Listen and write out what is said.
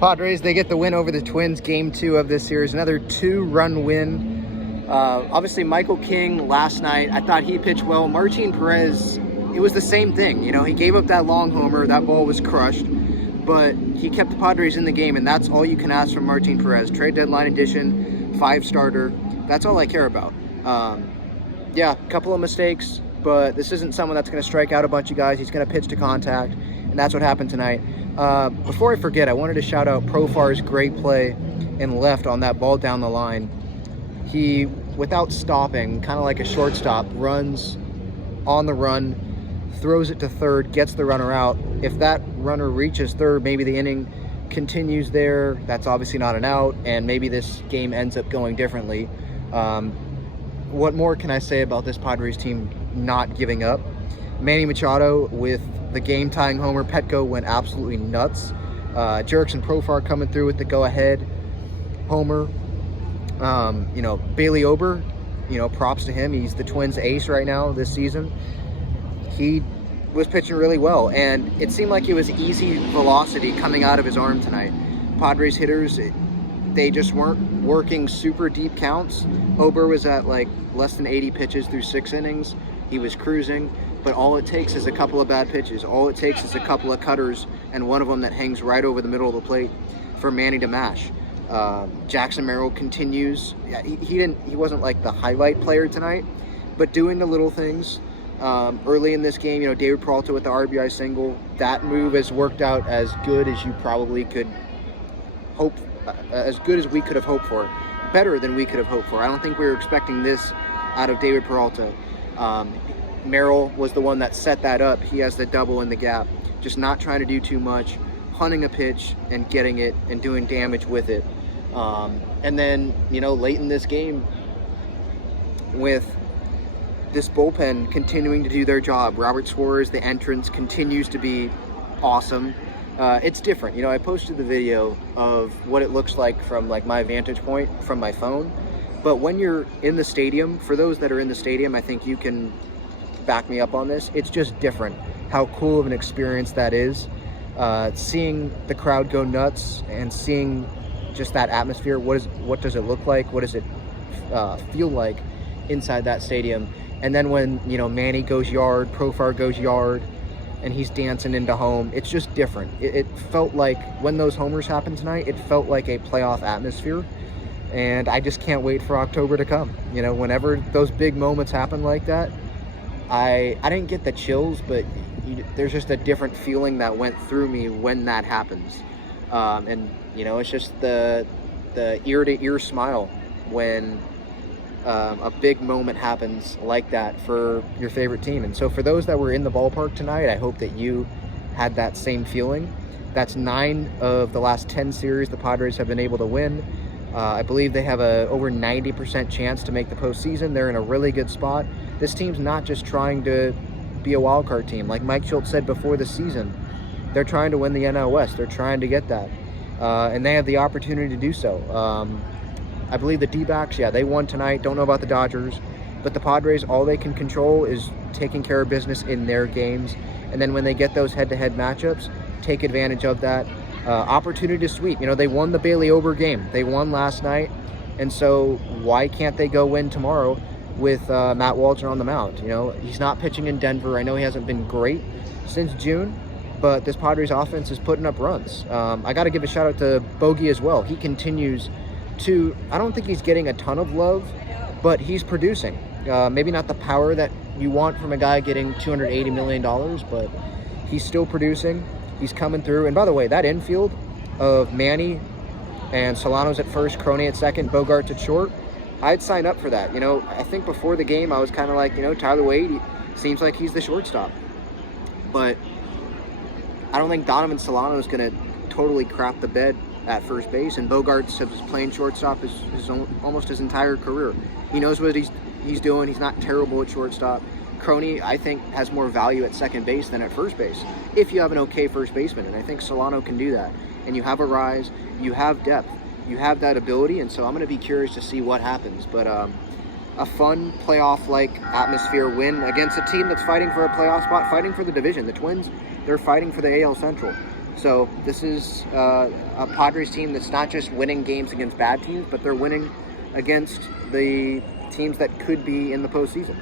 Padres, they get the win over the Twins, game 2 of this series. Another 2-run win. Obviously, Michael King last night, I thought he pitched well. Martin Perez, it was the same thing. You know, he gave up that long homer. That ball was crushed. But he kept the Padres in the game, and that's all you can ask from Martin Perez. Trade deadline edition, 5-starter. That's all I care about. Yeah, a couple of mistakes, but this isn't someone that's going to strike out a bunch of guys. He's going to pitch to contact, and that's what happened tonight. Before I forget, I wanted to shout out Profar's great play in left on that ball down the line. He, without stopping, kind of like a shortstop, runs on the run, throws it to third, gets the runner out. If that runner reaches third, maybe the inning continues there. That's obviously not an out, and maybe this game ends up going differently. What more can I say about this Padres team not giving up? Manny Machado with the game-tying homer. Petco went absolutely nuts. Jerks and Profar coming through with the go-ahead homer. You know, Bailey Ober, you know, props to him. He's the Twins' ace right now this season. He was pitching really well, and it seemed like it was easy velocity coming out of his arm tonight. Padres hitters, they just weren't working super deep counts. Ober was at like less than 80 pitches through 6 innings. He was cruising, but all it takes is a couple of bad pitches. All it takes is a couple of cutters, and one of them that hangs right over the middle of the plate for Manny to mash. Jackson Merrill continues. Yeah, he wasn't like the highlight player tonight, but doing the little things. Early in this game, you know, David Peralta with the RBI single. That move has worked out as good as you probably could hope, as good as we could have hoped for. Better than we could have hoped for. I don't think we were expecting this out of David Peralta. Merrill was the one that set that up. He has the double in the gap. Just not trying to do too much, hunting a pitch and getting it and doing damage with it. And then, you know, late in this game, with this bullpen continuing to do their job. Robert Suarez, the entrance, continues to be awesome. It's different. You know, I posted the video of what it looks like from like my vantage point from my phone. But when you're in the stadium, for those that are in the stadium, I think you can back me up on this. It's just different how cool of an experience that is. Seeing the crowd go nuts and seeing just that atmosphere. What does it look like? What does it feel like inside that stadium? And then when, you know, Manny goes yard, Profar goes yard, and he's dancing into home, it's just different. It felt like, when those homers happened tonight, it felt like a playoff atmosphere. And I just can't wait for October to come. You know, whenever those big moments happen like that, I didn't get the chills, but there's just a different feeling that went through me when that happens. And, you know, it's just the ear-to-ear smile when a big moment happens like that for your favorite team. And so for those that were in the ballpark tonight, I hope that you had that same feeling. That's 9 of the last 10 series the Padres have been able to win. I believe they have a over 90% chance to make the postseason. They're in a really good spot. This team's not just trying to be a wild card team. Like Mike Schultz said before the season, they're trying to win the NL West. They're trying to get that. And they have the opportunity to do so. I believe the D-backs, yeah, they won tonight. Don't know about the Dodgers. But the Padres, all they can control is taking care of business in their games. And then when they get those head-to-head matchups, take advantage of that. Opportunity to sweep. You know, they won the Bailey Ober game. They won last night. And so why can't they go win tomorrow with Matt Walter on the mound? You know, he's not pitching in Denver. I know he hasn't been great since June, but this Padres offense is putting up runs. I got to give a shout out to Bogey as well. He continues to, I don't think he's getting a ton of love, but he's producing. Maybe not the power that you want from a guy getting $280 million, but he's still producing. He's coming through. And by the way, that infield of Manny and Solano's at first, Crony at second, Bogarts at short, I'd sign up for that. You know, I think before the game, I was kind of like, you know, Tyler Wade, seems like he's the shortstop. But I don't think Donovan Solano is going to totally crap the bed at first base. And Bogarts has been playing shortstop almost his entire career. He knows what he's doing. He's not terrible at shortstop. Crony, I think, has more value at second base than at first base, if you have an okay first baseman, and I think Solano can do that. And you have a rise, you have depth, you have that ability, and so I'm going to be curious to see what happens. But a fun playoff-like atmosphere win against a team that's fighting for a playoff spot, fighting for the division. The Twins, they're fighting for the AL Central. So this is a Padres team that's not just winning games against bad teams, but they're winning against the teams that could be in the postseason.